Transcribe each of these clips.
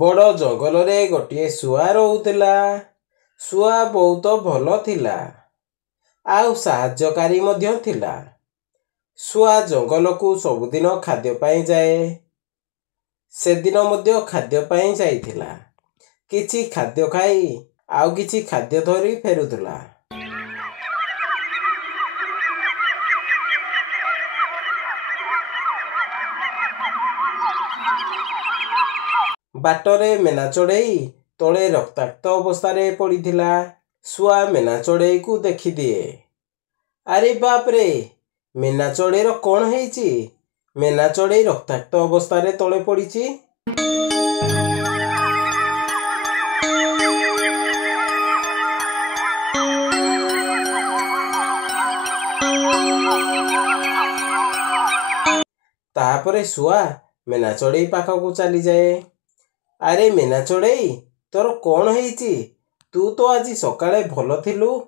बड़ जंगल रे गोटे शुआ रहुला। शुआ बहुत भल थिला आउ साहाय्यकारी मध्य थिला। शुआ जंगल को सबुदिन खाद्य पाई जाए। से दिन मध्य खाद्य पाई जाइथिला। किछि खाद्य खाई आउ किछि खाद्य धरी फेरुथुला। बाटरे मेना चढ़ई तले रक्ताक्त अवस्था पड़ीथिला। शुआ मेना चढ़ई को देखी दिए। अरे बाप रे, मेना चढ़ईर कौन हेइची? मेना चढ़ई रक्ताक्त अवस्था तले पड़ीची। तापरे शुआ मेना चढ़ई पाखकू चली जाए। अरे मेना चढ़ई, तोर कौन हेइची? तू तो आज सकाळे भल थिलु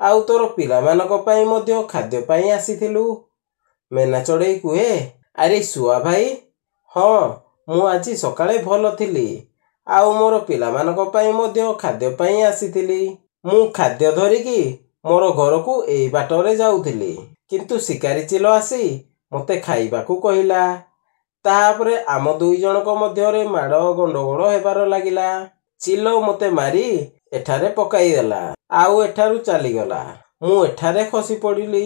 आउ तोर पिलामानक पई मध्य खाद्य पाई आसीथिलु। मेना चढ़ई कुहे, अरे शुआ भाई, हाँ मु आज सकाळे भल थिली आउ मोर पिलामानक पई मध्य खाद्य पाई आसीथिली। मु खाद्य धरिकी मोर घर को एई बाटरे जाउथिली, किंतु शिकारी चिल आसी मते खाइबाकू कहिला। तापरे आम दुई जनक मध्यरे माड़ गंडगोल हेबार लागिला। चिल मते मारी एठारे पकाई देला आउ एठारु चली गला। मु एठारे खसी पड़िली।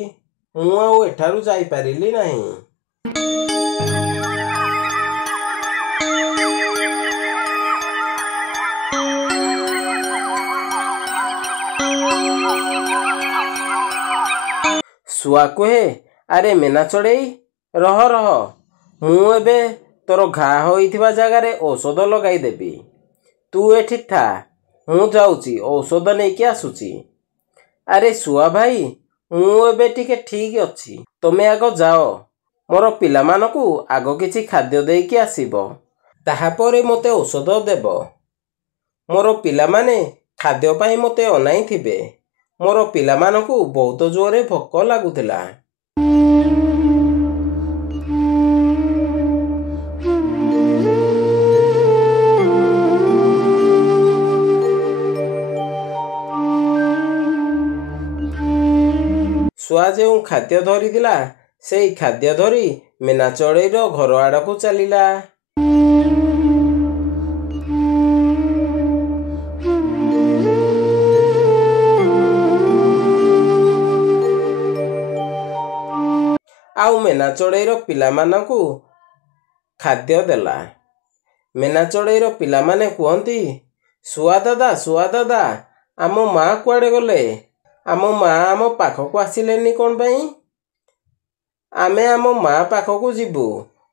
मु आउ एठारु जाई पारिली नाही। शुआ कहे, अरे मेना चढ़ई, रह रह, मु एबे तोर घा होइथिबा जगारे औषध लगाई देबी। तू एठी था, मु जाउची औषध नेकी आसुची। अरे शुआ भाई, मु एबे टिके ठीक अछि, तमे आगो जाओ। मोर पिलामानकू आगो किछि खाद्य देइकी आसीबो, ताहा परे मते औषध देब। मोर पिलामाने खाद्य पाई मते अनाई थिबे। मोर पिलामानकू बहुत जोरे भोक लागुथिला। शुआ जो खाद्य धरी दिला, से खाद्य धरी मेना चढ़ईर घर आड़कू चलिला। आउ मेना चढ़ईर पिलामानकू खाद्य देला। मेना चढ़ईर पिलामाने कहती, शुआ दादा, आम माँ कुआड़े गले? आम माँ आम पाखकू आसिलेनी कौन पाई? आमे आम माँ पाखकू जीवु,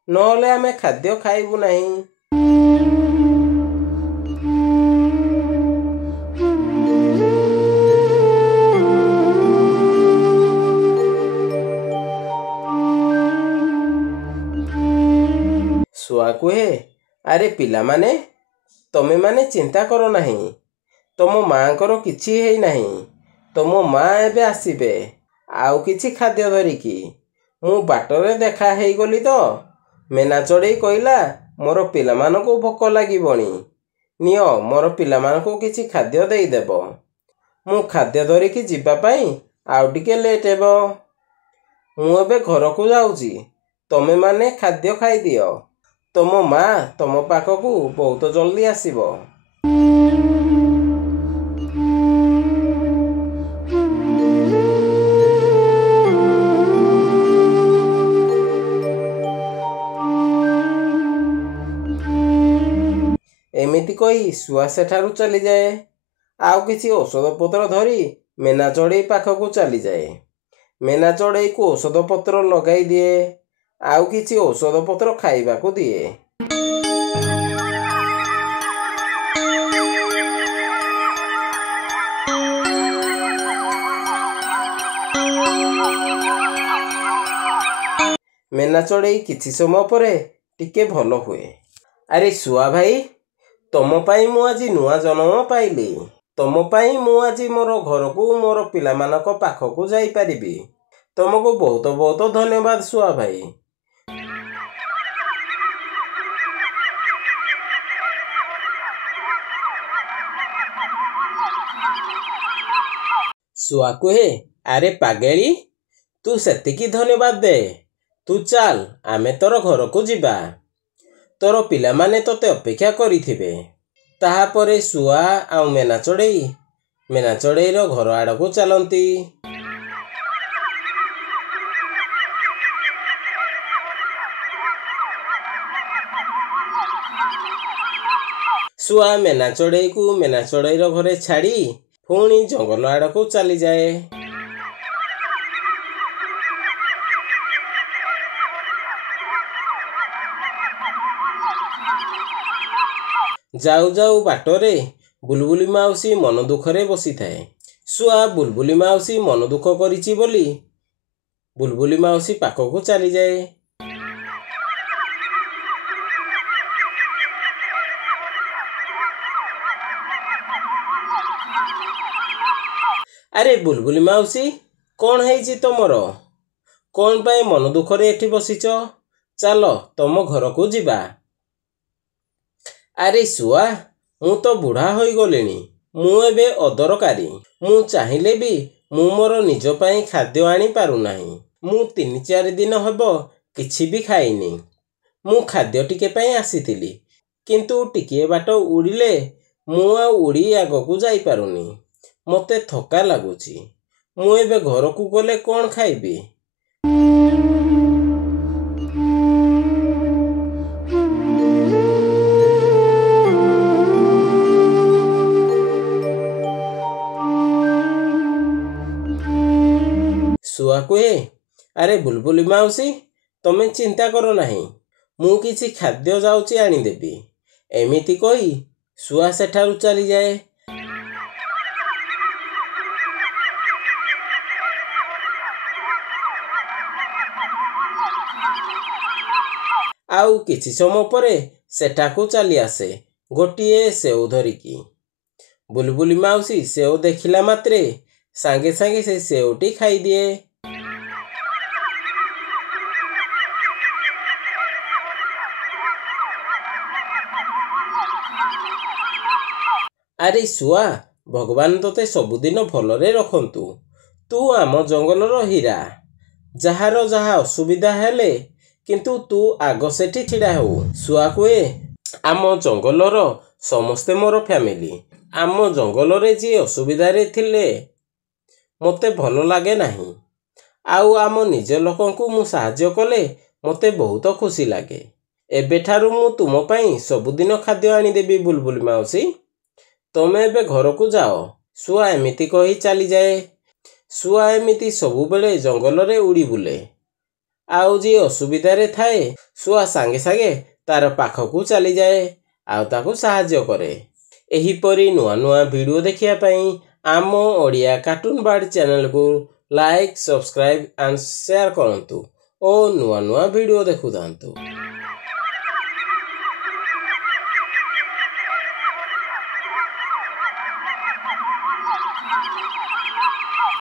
नहले आमे खाद्य खाइबु नहीं। शुआ कहे, अरे पिलामाने, तमे माने चिंता करो नहीं। तमो माँकर किछि हेई नहीं। तमो माँ एबे आसीबे आउ किछि खाद्य धरिकी। मु बाटरे देखा हेई गली तो। मेना चढ़ई कहिला, मोर पिलामानकू भोक लागिबणी, नियो मोर पिलामानकू किछि खाद्य देई देबो। मु खाद्य धरिकी जिबा पाई आउ टिके लेट हेबो। मु एबे घरकू जाउची, तमे माने खाद्य खाई दियो। तमो माँ तम पाखकू बहुत जल्दी आसीबो। एमिति कही शुआ सेठारु चली जाए। आउ किछि औषध पत्र धरी मेना चढ़ई पाखकू चली जाए। मेना चढ़ई को औषध पत्र लगाई दिए आउ किछि औषध पत्र खाइबाकू दिए। मेना चढ़ई किछि समय परे टिके भल हुए। अरे शुआ भाई, तम पाई मु आज नुआ जन्म पाइली। तम पाई मु आज मोर घर को मोर पिलामानक पाखकू जाई पारिबी। तुमको बहुत बहुत धन्यवाद शुआ भाई। ଶୁଆ କୁହେ, ଆରେ ପାଗେଳି, ତୁ ସେତିକି ଧନ୍ୟବାଦ ଦେ। ତୁ ଚାଲ, ଆମେ ତୋର ଘରକୁ ଯିବା। ତୋର ପିଲାମାନେ ତୋତେ ଅପେକ୍ଷା କରିଥିବେ। ତାହାପରେ ଶୁଆ ଆଉ ମେନାଚଢ଼େଇର ଘର ଆଡ଼କୁ ଚାଲନ୍ତି। ଶୁଆ ମେନାଚଢ଼େଇକୁ ମେନାଚଢ଼େଇର ଘରେ ଛାଡ଼ି ପୁଣି ଜଙ୍ଗଲ ଆଡ଼କୁ ଚାଲିଯାଏ। ଯାଉ ଯାଉ ବାଟରେ ବୁଲବୁଲି ମାଉସୀ ମନ ଦୁଃଖରେ ବସିଥାଏ। ଶୁଆ ବୁଲବୁଲି ମାଉସୀ ମନ ଦୁଃଖ କରିଛି ବୋଲି ବୁଲବୁଲି ମାଉସୀ ପାଖକୁ ଚାଲିଯାଏ। ଆରେ ବୁଲବୁଲି ମାଉସୀ, କ'ଣ ହେଇଛି ତମର? କ'ଣ ପାଇଁ ମନ ଦୁଃଖରେ ଏଠି ବସିଛ? ଚାଲ ତମ ଘରକୁ ଯିବା। ଆରେ ଶୁଆ, ମୁଁ ତ ବୁଢ଼ା ହୋଇଗଲିଣି। ମୁଁ ଏବେ ଅଦରକାରୀ। ମୁଁ ଚାହିଁଲେ ବି ମୁଁ ମୋର ନିଜ ପାଇଁ ଖାଦ୍ୟ ଆଣି ପାରୁନାହିଁ। ମୁଁ 3-4 ଦିନ ହେବ କିଛି ବି ଖାଇନି। ମୁଁ ଖାଦ୍ୟ ଟିକେ ପାଇଁ ଆସିଥିଲି, କିନ୍ତୁ ଟିକିଏ ବାଟ ଉଡ଼ିଲେ ମୁଁ ଆଉ ଉଡ଼ି ଆଗକୁ ଯାଇପାରୁନି। ମୋତେ ଥକା ଲାଗୁଛି। ମୁଁ ଏବେ ଘରକୁ ଗଲେ କ'ଣ ଖାଇବି? ଶୁଆ କୁହେ, ଆରେ ବୁଲବୁଲି ମାଉସୀ, ତମେ ଚିନ୍ତା କର ନାହିଁ। ମୁଁ କିଛି ଖାଦ୍ୟ ଯାଉଛି ଆଣିଦେବି। ଏମିତି କହି ଶୁଆ ସେଠାରୁ ଚାଲିଯାଏ। ଆଉ କିଛି ସମୟ ପରେ ସେଠାକୁ ଚାଲି ଆସେ ଗୋଟିଏ ସେଓ ଧରିକି। ବୁଲବୁଲି ମାଉସୀ ସେଓ ଦେଖିଲା ମାତ୍ରେ ସାଙ୍ଗେ ସାଙ୍ଗେ ସେ ସେଓଟି ଖାଇଦିଏ। ଆରେ ଶୁଆ, ଭଗବାନ ତୋତେ ସବୁଦିନ ଭଲରେ ରଖନ୍ତୁ। ତୁ ଆମ ଜଙ୍ଗଲର ହୀରା। ଯାହାର ଯାହା ଅସୁବିଧା ହେଲେ କିନ୍ତୁ ତୁ ଆଗ ସେଠି ଛିଡ଼ା ହେଉ। ଶୁଆ କୁହେ, ଆମ ଜଙ୍ଗଲର ସମସ୍ତେ ମୋର ଫ୍ୟାମିଲି। ଆମ ଜଙ୍ଗଲରେ ଯିଏ ଅସୁବିଧାରେ ଥିଲେ ମୋତେ ଭଲ ଲାଗେ ନାହିଁ। ଆଉ ଆମ ନିଜ ଲୋକଙ୍କୁ ମୁଁ ସାହାଯ୍ୟ କଲେ ମୋତେ ବହୁତ ଖୁସି ଲାଗେ। ଏବେଠାରୁ ମୁଁ ତୁମ ପାଇଁ ସବୁଦିନ ଖାଦ୍ୟ ଆଣିଦେବି ବୁଲବୁଲି ମାଉସୀ। ତମେ ଏବେ ଘରକୁ ଯାଅ। ଶୁଆ ଏମିତି କହି ଚାଲିଯାଏ। ଶୁଆ ଏମିତି ସବୁବେଳେ ଜଙ୍ଗଲରେ ଉଡ଼ି ବୁଲେ। ଆଉ ଯିଏ ଅସୁବିଧାରେ ଥାଏ ଶୁଆ ସାଙ୍ଗେ ସାଙ୍ଗେ ତାର ପାଖକୁ ଚାଲିଯାଏ ଆଉ ତାକୁ ସାହାଯ୍ୟ କରେ। ଏହିପରି ନୂଆ ନୂଆ ଭିଡ଼ିଓ ଦେଖିବା ପାଇଁ ଆମ ଓଡ଼ିଆ କାର୍ଟୁନ ବାର୍ଡ଼ ଚ୍ୟାନେଲକୁ ଲାଇକ୍, ସବସ୍କ୍ରାଇବ୍ ଆଣ୍ଡ ସେୟାର କରନ୍ତୁ ଓ ନୂଆ ନୂଆ ଭିଡ଼ିଓ ଦେଖୁଥାନ୍ତୁ।